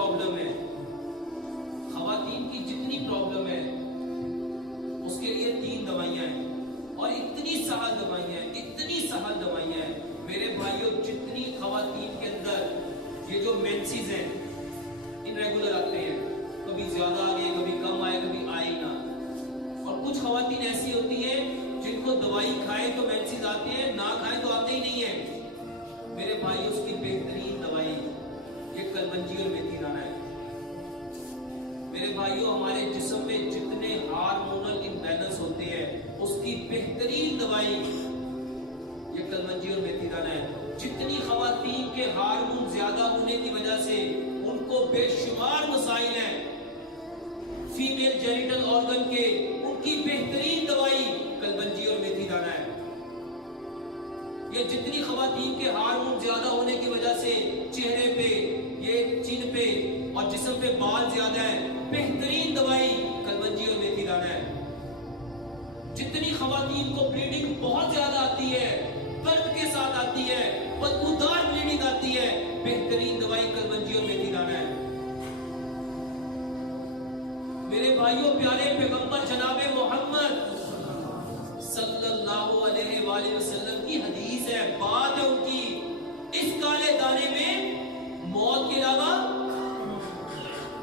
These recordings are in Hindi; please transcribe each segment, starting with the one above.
प्रॉब्लम है, खवातीन की जितनी प्रॉब्लम है उसके लिए 3 दवाइयां हैं, और इतनी सहल दवाइयां हैं, इतनी सहल दवाइयां हैं मेरे भाइयों। जितनी खवातीन के अंदर ये जो मेंसेस हैं इनरेगुलर आते हैं, कभी ज्यादा आ गए, कभी कम आए, कभी आए ना, और कुछ खवातीन ऐसी होती हैं जिनको दवाई खाए तो मेंसेस आते हैं, ना खाए तो आते ही नहीं है। मेरे भाई उसकी बेहतरीन दवाई ये कलमंजी और मेथी दाना है। मेरे भाइयों हमारे जिस्म में जितने हार्मोनल इम्बैलेंस होते हैं उसकी बेहतरीन दवाई ये कलमंजी और मेथी दाना है। जितनी खवातीन के हार्मोन ज्यादा होने की वजह से उनको बेशुमार मसाइल हैं फीमेल जेनिटल ऑर्गन के, उनकी बेहतरीन दवाई कलमंजी और मेथी दाना है। ये जितनी खवातीन के हार्मोन ज्यादा होने की वजह से चेहरे पे, ये चिन पे और जिस्म पे बाल ज्यादा है, बेहतरीन दवाई कलमंजी और मेथी दाना है। जितनी खवातीन को ब्लीडिंग बहुत ज्यादा आती है, दर्द के साथ आती है, बदबूदार ब्लीडिंग आती है, बेहतरीन दवाई कलमंजी और मेथी दाना है। मेरे भाइयों प्यारे पैगंबर जनाबे मोहम्मद सल्लल्लाहु अलैहि वसल्लम की हदीस है, बात है उनकी, इस काले दाने में मौत के अलावा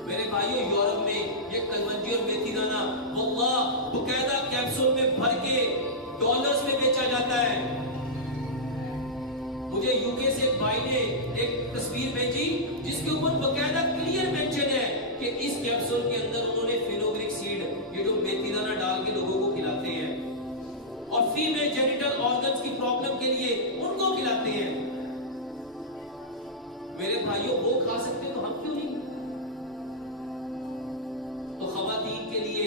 मेरे भाइयों यूरोप में ये कलमंजी और मेथी दाना वल्लाह बकायदा कैप्सूल में भर के डॉलर्स में बेचा जाता है। मुझे यूके से एक भाई ने एक तस्वीर भेजी जिसके ऊपर बकायदा क्लियर मेंशन है कि इस कैप्सूल के अंदर उन्होंने फेनोग्रीक सीड, ये जो मेथी दाना डाल के लोगों को खिलाते हैं, और फीमेल जेनिटल ऑर्गन्स की प्रॉब्लम के लिए उनको खिलाते हैं। मेरे भाइयों वो खा सकते तो हम क्यों नहीं? तो खवातीन के लिए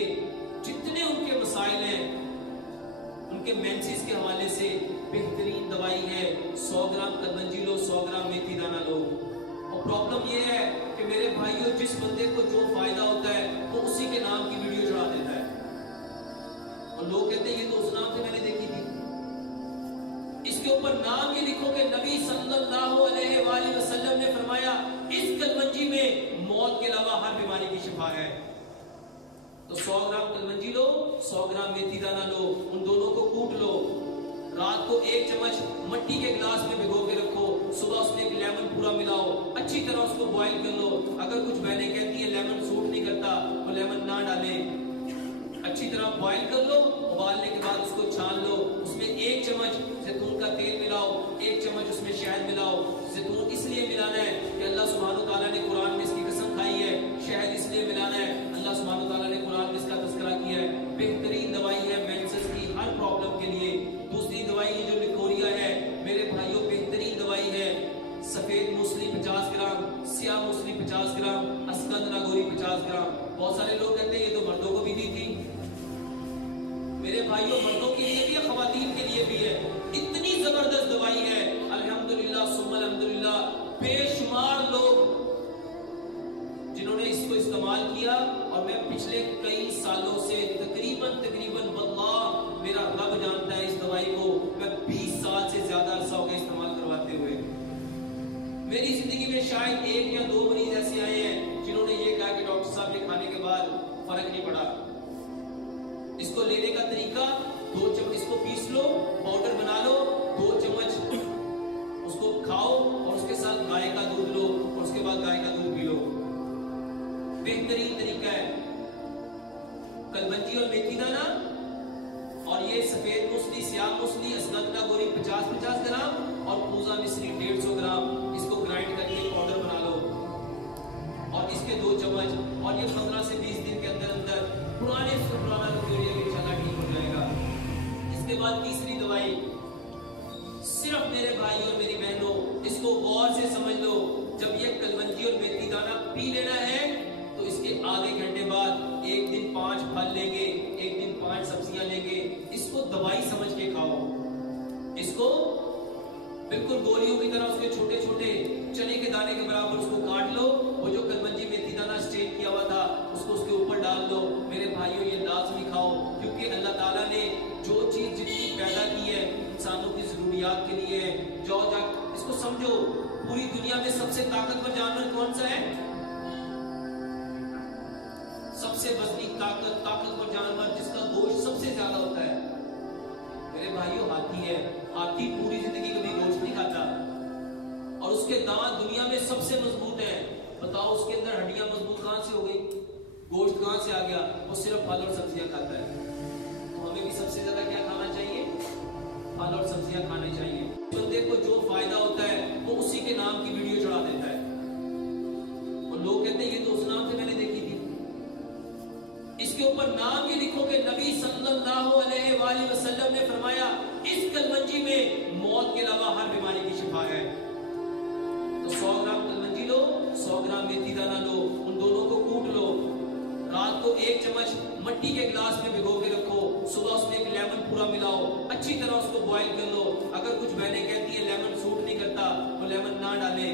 जितने उनके मसाइल हैं, उनके मेंसेस के हवाले से बेहतरीन दवाई है। 100 ग्राम कलमंजी लो, 100 ग्राम मेथी दाना लो। और प्रॉब्लम यह है कि मेरे भाइयों जिस बंदे को जो फायदा होता है वो उसी के नाम की वीडियो चढ़ा देता है, और लोग कहते हैं ये तो उस नाम से मैंने देखी थी। इसके ऊपर नाम ये लिखो कि नबी सल्लल्लाहु अलैहि वसल्लम ने फरमाया इस कलमंजी में मौत के अलावा हर बीमारी की शिफा है। तो 100 ग्राम कलमंजी लो, 100 ग्राम मेथी दाना लो, उन दोनों को कूट लो, रात को 1 चम्मच मट्टी के गिलास में भिगो के रखो, सुबह उसमें एक लेमन पूरा मिलाओ, अच्छी तरह उसको बॉईल कर लो। अगर कुछ बहनें कहती है लेमन सूट नहीं करता तो लेमन ना डालें, अच्छी तरह बॉईल कर लो, उबालने के बाद उसको छान लो, उसमें 1 चम्मच जैतून का तेल मिलाओ, 1 चम्मच उसमें शहद मिलाओ। जैतून इसलिए मिलाना है कि अल्लाह सुब्हानहू तआला ने कुरान में इसकी कसम खाई है। शहद इसलिए मिलाना है, अल्लाह सुब्हानहू तआला ने कुरान में इसका तज़किरा किया है। बेहतरीन दवाई है मेंसेस की हर प्रॉब्लम के लिए। दूसरी दवाई ये जो लिकोरिया है मेरे भाइयों बेहतरीन दवाई है। सफेद मूसली 50 ग्राम, स्याह मूसली 50 ग्राम, असगंध नागौरी 50 ग्राम। बहुत सारे लोग कहते हैं ये तो मर्दों को भी दी थी। मेरे भाइयों मर्दों के लिए भी है, खवातीन के लिए भी है। इतनी जबरदस्त दवाई है, अल्हम्दुलिल्लाह सुम्मा अल्हम्दुलिल्लाह। बेशुमार लोग जिन्होंने इसको इस्तेमाल किया, और मैं पिछले कई सालों से तकरीबन वल्लाह मेरा रब जानता है इस दवाई को, मैं 20 साल से ज्यादा अरसा हो गया इस्तेमाल करवाते हुए। मेरी जिंदगी में शायद 1 या 2 मरीज ऐसे आए हैं जिन्होंने ये कहा कि डॉक्टर साहब ये खाने के बाद फर्क नहीं पड़ा। इसको लेने का तरीका 2 चम्मच इसको पीस लो, पाउडर बना लो, 2 चम्मच उसको खाओ, और उसके साथ गाय का दूध लो, और उसके बाद गाय का दूध पी लो। बेहतरीन तरीका है। कलमंजी और मेथी दाना, और ये सफेद मूसली, स्याह मूसली, असगंध नागौरी 50-50 ग्राम, और पूजा मिश्री 150 ग्राम। इसको ग्राइंड करके पाउडर बना लो, और इसके 2 चम्मच, और ये 15 से 20 दिन के अंदर अंदर पुराने से पुराना लिकोरिया भी इंशाल्लाह ठीक हो जाएगा। इसके बाद तीसरी दवाई, सिर्फ मेरे भाई और मेरी बहनों इसको गौर से समझ लो, जब ये कलमंजी और मेथी दाना पी लेना है तो इसके आधे घंटे बाद 1 दिन 5 फल लेंगे, 1 दिन 5 सब्जियां लेंगे। इसको दवाई समझ के खाओ। इसको बिल्कुल गोलियों की तरह उसके छोटे छोटे चने के दाने के बराबर उसको काट लो, वो जो कलमंजी मेथी दाना स्ट्रेन किया हुआ था उसको उसके ऊपर डाल दो। मेरे भाइयों ये लाजमी खाओ, क्योंकि अल्लाह ताला ने जो चीज जितनी पैदा की है इंसानों की जरूरियात के लिए है। जाओ इसको समझो, पूरी दुनिया में सबसे ताकतवर जानवर कौन सा है? सबसे वजनी ताकतवर जानवर जिसका गोश्त सबसे ज्यादा होता है मेरे भाइयों हाथी है। हाथी पूरी जिंदगी कभी गोश्त नहीं खाता और उसके दांत दुनिया में सबसे मजबूत हैं। बताओ उसके अंदर हड्डियां मजबूत कहां से हो गई, गोश्त कहां से आ गया? वो सिर्फ फल और सब्जियां खाता है। तो हमें भी सबसे ज्यादा क्या खाना चाहिए? फल और सब्जियां खाने चाहिए। बंदे को जो फायदा होता है वो उसी के नाम की वीडियो चढ़ा देता है और लोग कहते हैं ये तो उस नाम से मैंने देखी थी। इसके ऊपर नाम ये लिखो कि नबी सल्लल्लाहु अलैहि वसल्लम ने फरमाया इस कलमंजी में मौत के अलावा हर बीमारी की शिफा है। तो 100 ग्राम कलमंजी लो, 100 ग्राम मेथी दाना लो, उन दोनों को कूट लो, रात को 1 चम्मच मट्टी के गिलास में भिगो के रखो, सुबह उसमें एक लेमन पूरा मिलाओ, अच्छी तरह उसको बॉईल कर लो। अगर कुछ बहनें कहती है लेमन सूट नहीं करता तो लेमन ना डाले,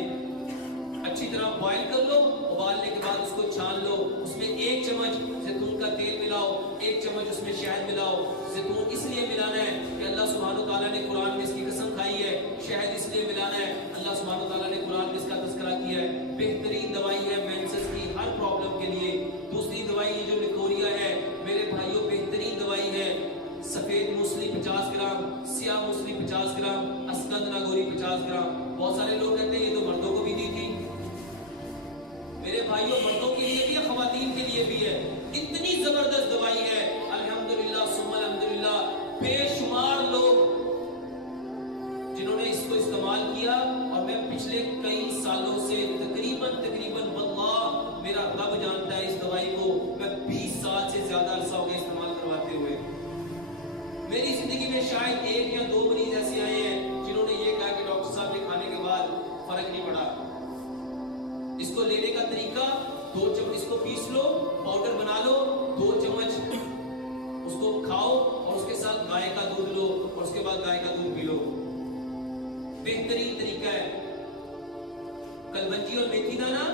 अच्छी तरह बॉईल कर लो। उबालने के बाद उसको छान लो, उसमें 1 चम्मच जैतून का तेल मिलाओ, 1 चम्मच उसमें शहद मिलाओ। जैतून इसलिए मिलाना है कि अल्लाह सुब्हानो तआला ने कुरान में इसकी कसम खाई है। शहद इसलिए मिलाना है, अल्लाह सुब्हानो तआला ने कुरान में इसका तज़किरा किया है। बेहतरीन दवाई है मेंसेस की हर प्रॉब्लम के लिए। दूसरी दवाई ये जो निकोरिया है मेरे भाइयों बेहतरीन दवाई है। सफेद मूसली 50 ग्राम, स्याह मूसली 50 ग्राम, अस्कंद नागौरी 50 ग्राम। बहुत सारे लोग कहते हैं ये तो मर्दों को भी दी थी। मेरे भाइयों मर्दों के लिए भी है, खवातीन के लिए भी है। इतनी जबरदस्त दवाई है अल्हम्दुलिल्लाह सुम्मा अल्हम्दुलिल्लाह। बेशुमार लोग जिन्होंने इसको इस्तेमाल किया और मैं पिछले कई सालों से तकरीबन वल्लाह मेरा रब जानता है इस दवाई को मैं 20 साल से ज्यादा अरसा हो गया इस्तेमाल करवाते हुए। मेरी जिंदगी में शायद 1 या 2 मरीज ऐसे आए हैं जिन्होंने ये कहा कि डॉक्टर साहब के खाने के बाद फर्क नहीं पड़ा। इसको लेने का तरीका 2 चम्मच इसको पीस लो, पाउडर बना लो, 2 चम्मच उसको खाओ और उसके साथ गाय का दूध लो और उसके बाद गाय का दूध पी लो। बेहतरीन तरीका है। कलबंजी और मेथी दाना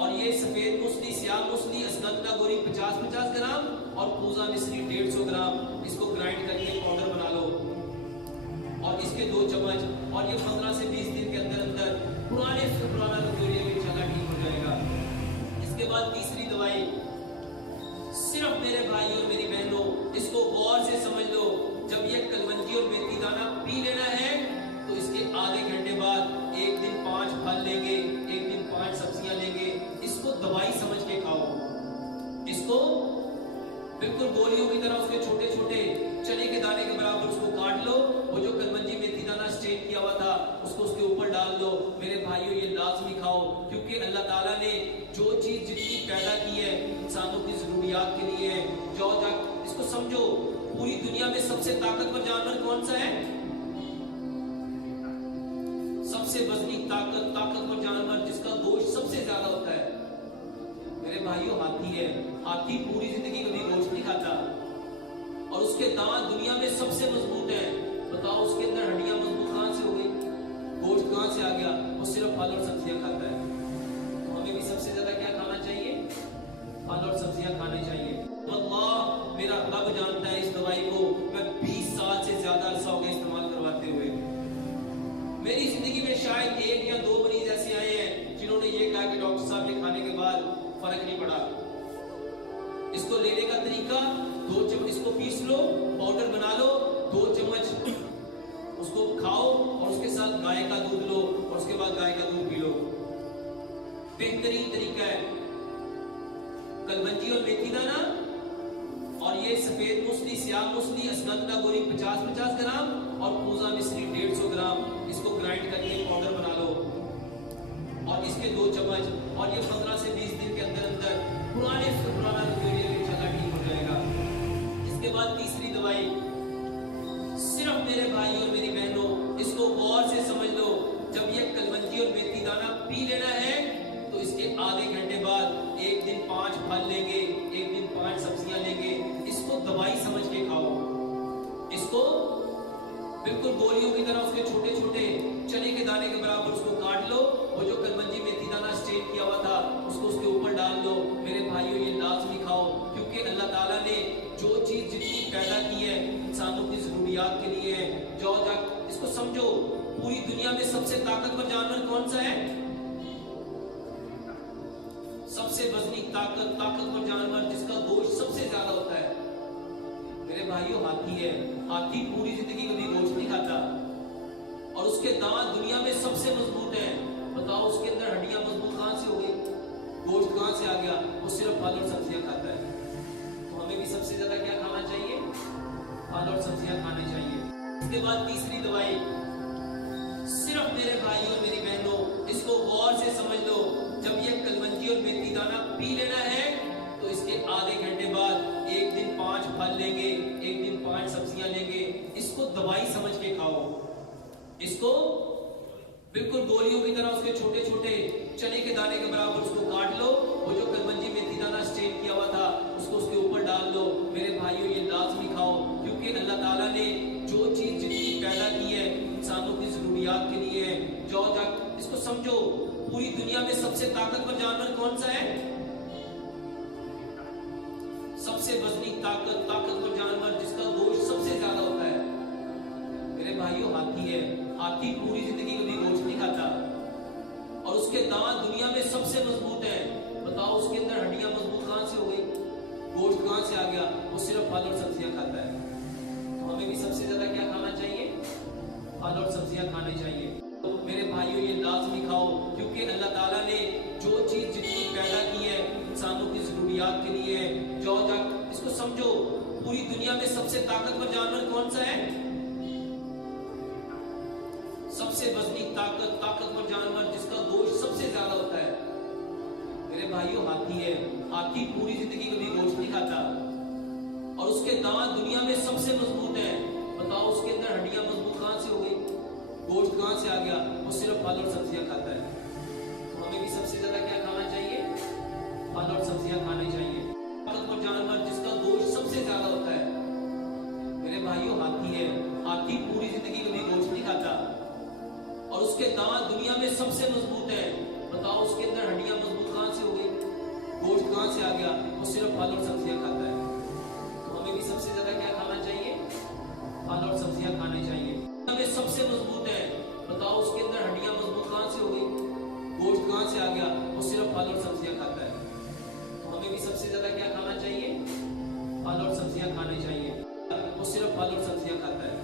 और ये सफेद मूसली, स्याह मूसली, अस्कंद नागौरी 50-50 ग्राम और पूजा मिश्री 150 ग्राम। इसको ग्राइंड करके पाउडर बना लो और इसके 2 चम्मच और ये 15 से 20 दिन के अंदर अंदर पुराने से पुराना लुकोरिया भी इंशाल्लाह ठीक हो जाएगा। इसके बाद तीसरी दवाई सिर्फ मेरे भाई और मेरी बहनों इसको गौर से समझ लो। जब ये कलवंजी और मेथी दाना पी लेना है तो इसके आधे घंटे बाद एक दिन 5 फल लेंगे, एक दिन 5 सब्जियां लेंगे। इसको दवाई समझ के खाओ। इसको बिल्कुल गोलियों की तरह उसके छोटे छोटे चने के दाने के बराबर उसको काट लो। वो जो कलमंजी मेथी दाना स्ट्रेट किया हुआ था उसको उसके ऊपर डाल दो। मेरे भाइयों ये लाजमी खाओ क्योंकि अल्लाह ताला ने जो चीज जितनी पैदा की है इंसानों की जरूरियात के लिए है। जाओ जा इसको समझो। पूरी दुनिया में सबसे ताकतवर जानवर कौन सा है? सबसे वजनी ताकतवर जानवर जिसका गोश्त सबसे ज्यादा होता है मेरे भाइयों हाथी है। हाथी पूरी जिंदगी कभी गोश्त नहीं खाता और उसके दांत दुनिया में सबसे मजबूत हैं। बताओ उसके अंदर हड्डियां मजबूत कहां से हो गई, गोश्त कहां से आ गया? वो सिर्फ फल और सब्जियां खाता है। तो हमें भी सबसे ज्यादा क्या खाना चाहिए? फल और सब्जियां खाने चाहिए। अल्लाह मेरा रब जानता है इस दवाई को मैं 20 साल से ज्यादा अरसा हो गया इस्तेमाल करवाते हुए। मेरी जिंदगी में शायद 1 या 2 मरीज ऐसे आए हैं जिन्होंने ये कहा कि डॉक्टर साहब के खाने के बाद फर्क नहीं पड़ा। इसको लेने का तरीका 2 चम्मच इसको पीस लो, पाउडर बना लो, 2 चम्मच उसको खाओ और उसके साथ गाय का दूध लो और उसके बाद गाय का दूध पी लो। बेहतरीन तरीका है। कलबंजी और मेथी दाना और ये सफेद मूसली, स्याह मूसली, अस्कंद नागौरी 50-50 ग्राम और पूजा मिश्री 150 ग्राम। इसको ग्राइंड करके पाउडर बना लो और इसके 2 चम्मच और ये 15 से 20 दिन के अंदर अंदर पुराने से पुराना लुकोरिया भी इंशाल्लाह ठीक हो जाएगा। इसके बाद तीसरी दवाई सिर्फ मेरे भाई और मेरी बहनों इसको गौर से समझ लो। जब ये कलबंजी और मेथी दाना पी लेना है तो इसके आधे घंटे बाद एक दिन 5 फल लेंगे, एक दिन 5 सब्जियां लेंगे। इसको दवाई समझ के खाओ। इसको बिल्कुल गोलियों की तरह उसके छोटे छोटे चने के दाने के बराबर उसको काट लो। वो जो कलबंजी मेथी दाना स्ट्रेट किया हुआ था उसको उसके ऊपर डाल दो। मेरे भाइयों ये लाजमी खाओ क्योंकि अल्लाह ताला ने जो चीज जितनी पैदा की है इंसानों की जरूरियात के लिए है। जाओ जा इसको समझो। पूरी दुनिया में सबसे ताकतवर जानवर कौन सा है? सबसे वजनी ताकतवर जानवर जिसका गोश्त सबसे ज्यादा होता है मेरे भाइयों हाथी है। हाथी पूरी जिंदगी कभी गोश्त नहीं खाता और उसके दांत दुनिया में सबसे मजबूत हैं। बताओ उसके अंदर हड्डियां मजबूत कहां से हो गई, गोश्त कहां से आ गया? वो सिर्फ फल और सब्जियां खाता है। तो हमें भी सबसे ज्यादा क्या खाना चाहिए? फल और सब्जियां खाने चाहिए। इसके बाद तीसरी दवाई, सिर्फ मेरे भाई और मेरी बहनों इसको गौर से समझ लो, जब ये कलमंजी और मेथी दाना पी लेना है तो इसके आधे घंटे बाद एक दिन 5 फल लेंगे, एक दिन 5 सब्जियां लेंगे। इसको दवाई समझ के खाओ, इसको बिल्कुल गोलियों की तरह उसके छोटे छोटे चने के दाने के बराबर उसको काट लो। वो जो कलमंजी मेथी दाना स्टेन किया हुआ था उसको उसके ऊपर डाल दो। मेरे भाइयों ये लाजमी खाओ, क्योंकि अल्लाह ताला ने जो चीज जितनी पैदा की है इंसानों की जरूरियात के लिए है। जाओ जा इसको समझो, पूरी दुनिया में सबसे ताकतवर जानवर कौन सा है? सबसे वजनी ताकतवर जानवर जिसका गोश्त सबसे ज्यादा होता है मेरे भाइयों हाथी है। हाथी पूरी जिंदगी कभी गोश्त नहीं खाता और उसके दांत दुनिया में सबसे मजबूत है। बताओ उसके अंदर हड्डियां मजबूत कहां से हो गई, गोश्त कहां से आ गया? वो सिर्फ फल और सब्जियां खाता है। तो हमें भी सबसे ज्यादा क्या खाना चाहिए? फल और सब्जियां खाने चाहिए। तो मेरे भाइयों ये लाजमी खाओ, क्योंकि अल्लाह ताला ने जो चीज जितनी पैदा की है इंसानों की जरूरियात के लिए है। जाओ जा इसको समझो, पूरी दुनिया में सबसे ताकतवर जानवर कौन सा है? सबसे वजनी ताकतवर जानवर जिसका गोश्त सबसे ज्यादा होता है मेरे भाइयों हाथी है। हाथी पूरी जिंदगी कभी गोश्त नहीं खाता और उसके दांत दुनिया में सबसे मजबूत है। बताओ उसके अंदर हड्डियां मजबूत कहां से हो गई, गोश्त कहां से आ गया? वो सिर्फ फल और सब्जियां खाता है। तो हमें भी सबसे ज्यादा क्या खाना चाहिए? फल और सब्जियां खाने चाहिए। ताकतवर जानवर जिसका गोश्त सबसे ज्यादा होता है मेरे भाइयों हाथी है। हाथी पूरी जिंदगी कभी गोश्त नहीं खाता और उसके दांत दुनिया में सबसे मजबूत है। बताओ उसके अंदर हड्डियां मजबूत कहां से हो गई, गोश्त कहां से आ गया? वो सिर्फ फल और सब्जियां खाता है। तो हमें भी सबसे ज्यादा क्या खाना चाहिए? फल और सब्जियां खाने चाहिए। हमें सबसे मजबूत है। बताओ उसके अंदर हड्डियां मजबूत कहां से हो गई, गोश्त कहां से आ गया? वो सिर्फ फल और सब्जियां खाता है। तो हमें भी सबसे ज्यादा क्या खाना चाहिए? फल और सब्जियां खाने चाहिए। वो सिर्फ फल और सब्जियां खाता है।